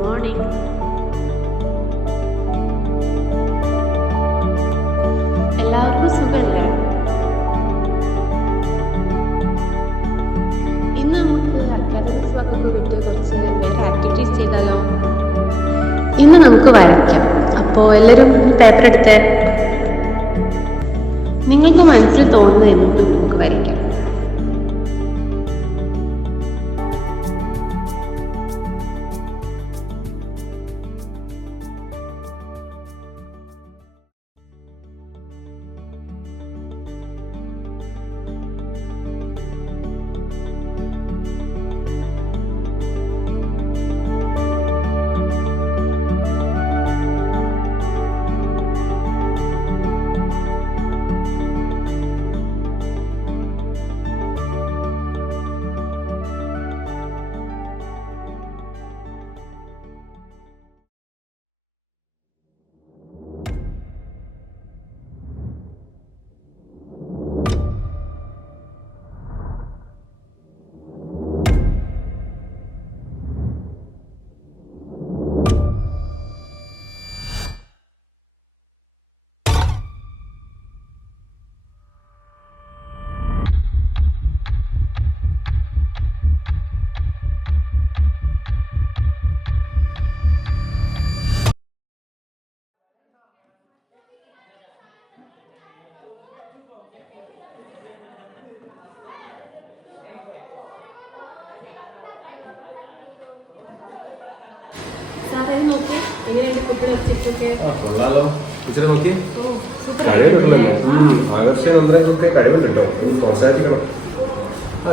Morning. എല്ലാവർക്കും സുഖമല്ലേ? ഇന്ന് നമുക്ക് അക്കാദമിക്സ് വർക്കൊക്കെ വിട്ട് കുറച്ച് വേറെ ആക്ടിവിറ്റീസ് ചെയ്താലോ? ഇന്ന് നമുക്ക് വരയ്ക്കാം. അപ്പോൾ എല്ലാവരും പേപ്പർ എടുത്ത് നിങ്ങൾക്ക് മനസ്സിൽ തോന്നുന്നത് എന്തും നമുക്ക് വരയ്ക്കാം. ആകർഷണൊക്കെ കഴിവുണ്ട് കേട്ടോ, പ്രോത്സാഹിപ്പിക്കണം.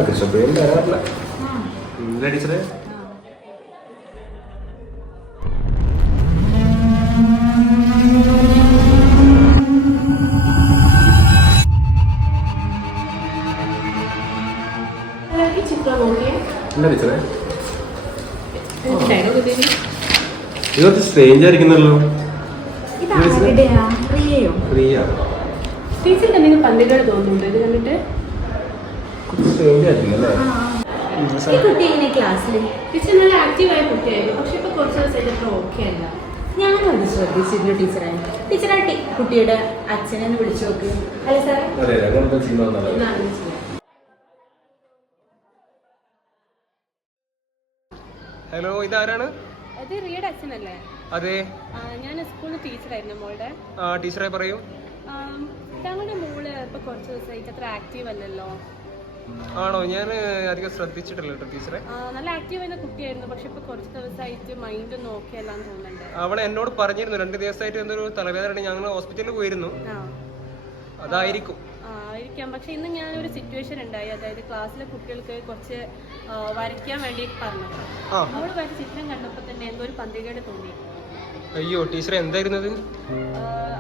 കൃഷ്ണപ്രിയം തരാറില്ല ടീച്ചറെ. എന്താ ടീച്ചറെ ഇതൊക്കെ സ്ട്രേഞ്ച് ആയിരിക്കുന്നല്ലോ. പന്തികൾ തോന്നുന്നുണ്ട് ഇത് കണ്ടിട്ട്. ടീച്ചർ നല്ല ആക്റ്റീവായ കുട്ടിയായിരുന്നു, പക്ഷെ ഇപ്പൊ കുറച്ച് ദിവസമായിട്ട് ഓക്കെ അല്ല. ഞാനും അത് ശ്രദ്ധിച്ചിരുന്നു ടീച്ചറെ. ടീച്ചറെ കുട്ടിയുടെ അച്ഛനെ വിളിച്ചു നോക്ക്. അല്ലെ സാറേ? ഹലോ, ഇതാരാണ്? അത് റിയയുടെ അച്ഛനല്ലേ? അതെ, ഞാൻ സ്കൂളിൽ ടീച്ചറായിരുന്നു മോളുടെ. ടീച്ചറെ പറയൂ. താങ്കളുടെ മോള് ഇപ്പൊ കുറച്ച് ദിവസമായിട്ട് അത്ര ആക്റ്റീവ് അല്ലല്ലോ. ആണോ? ഞാൻ അധികം ശ്രദ്ധിച്ചിട്ടില്ല കേട്ടോ ടീച്ചറെ. നല്ല ആക്റ്റീവ് ആയിരുന്ന കുട്ടിയായിരുന്നു, പക്ഷെ ഇപ്പൊ കുറച്ച് ദിവസമായിട്ട് മൈൻഡ് ഒന്നും ഓക്കെ അല്ലാന്ന് തോന്നുന്നുണ്ട്. അവളെ എന്നോട് പറഞ്ഞിരുന്നു 2 ദിവസമായിട്ട് എന്തൊരു തലവേദന, ഞങ്ങൾ ഹോസ്പിറ്റലിൽ പോയിരുന്നു. അതായിരിക്കും. ആയിരിക്കാം. പക്ഷെ ഇന്ന് ഞാനൊരു സിറ്റുവേഷൻ ഉണ്ടായി. അതായത് ക്ലാസ്സിലെ കുട്ടികൾക്ക് കുറച്ച് വരയ്ക്കാൻ വേണ്ടി പറഞ്ഞു. അവള് വരച്ച ചിത്രം കണ്ടപ്പോ തന്നെ എന്തോ ഒരു പന്തികേട് തോന്നി. അയ്യോ ടീച്ചറെ, എന്തായിരുന്നത്?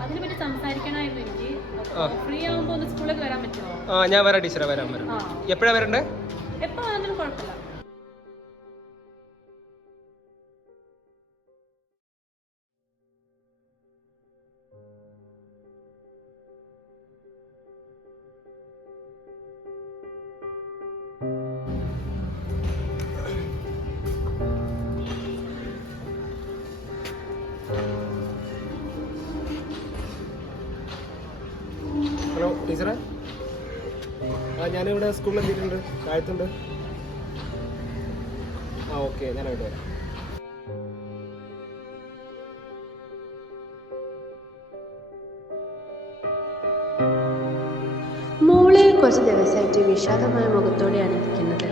അതിനെ പറ്റി സംസാരിക്കണമായിരുന്നു എനിക്ക്. ഫ്രീ ആവുമ്പോ ഒന്ന് സ്കൂളിലേക്ക് വരാൻ പറ്റുമോ? ഞാൻ വരാം ടീച്ചറെ, വരാം. എപ്പോഴാ വരണ്ടേ? എപ്പോ വന്നാലും കുഴപ്പമില്ല. ഹലോ ടീച്ചറെ, ഞാനിവിടെ സ്കൂളിൽ എത്തിയിട്ടുണ്ട്, താഴത്തുണ്ട്. ഓക്കെ, ഞാനായിട്ട് വരാം. മോള് കുറച്ച് ദിവസമായിട്ട് വിഷാദമായ മുഖത്തോടെയാണ് ഇരിക്കുന്നത്.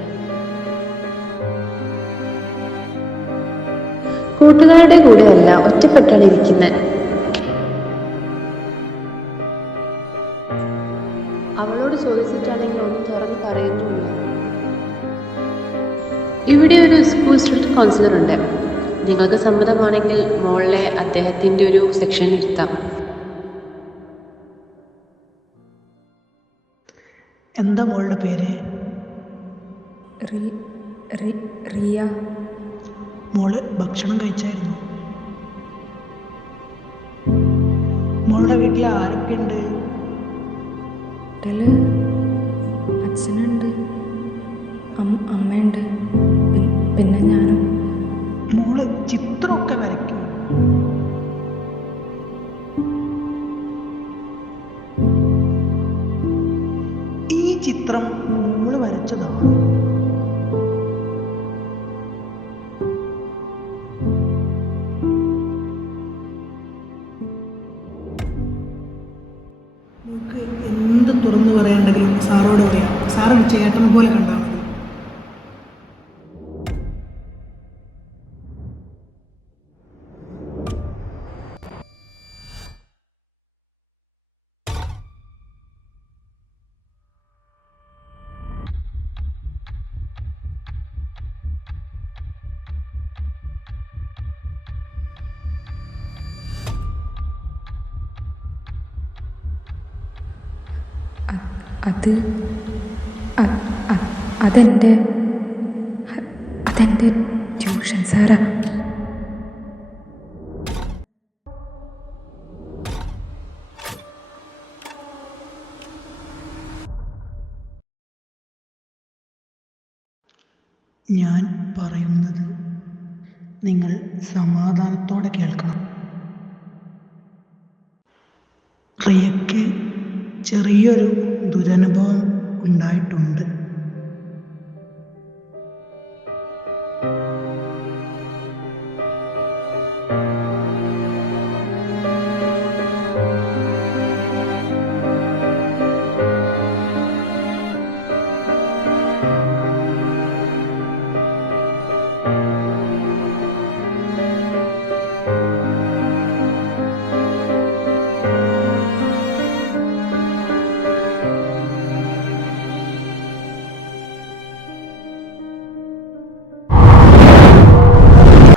കൂട്ടുകാരുടെ കൂടെയല്ല, ഒറ്റപ്പെട്ടാണ് ഇരിക്കുന്നത്. അവളോട് ചോദിച്ചിട്ടാണെങ്കിൽ ഒന്നും തുറന്ന് പറയുന്നുമില്ല. ഇവിടെ ഒരു സ്കൂൾ സ്റ്റുഡൻറ് കൗൺസിലർ ഉണ്ട്. നിങ്ങൾക്ക് സമ്മതമാണെങ്കിൽ മോളെ അദ്ദേഹത്തിൻ്റെ ഒരു സെക്ഷൻ ഇരുത്താം. എന്താ മോളുടെ പേര്? റിയ. മോള് ഭക്ഷണം കഴിച്ചായിരുന്നു? മോളുടെ വീട്ടിൽ ആരൊക്കെ ഉണ്ട്? അച്ഛനുണ്ട്, അമ്മയുണ്ട്, പിന്നെ ഞാനും. മോള് ചിത്രമൊക്കെ വരയ്ക്കും. ഈ ചിത്രം മോള് വരച്ചതാണ്. നമുക്ക് എന്ത് തുറന്നു പറയണ്ടെങ്കിലും സാറോട് പറയാം. സാറ് ചേട്ടനെ പോലെ കണ്ടാൽ മതി. അതെൻ്റെ ട്യൂഷൻ സാറാ. ഞാൻ പറയുന്നത് നിങ്ങൾ സമാധാനത്തോടെ കേൾക്കണം. റിയയ്ക്ക് ചെറിയൊരു ദുരനുഭവം ഉണ്ടായിട്ടുണ്ട്.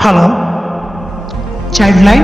Hello, child line.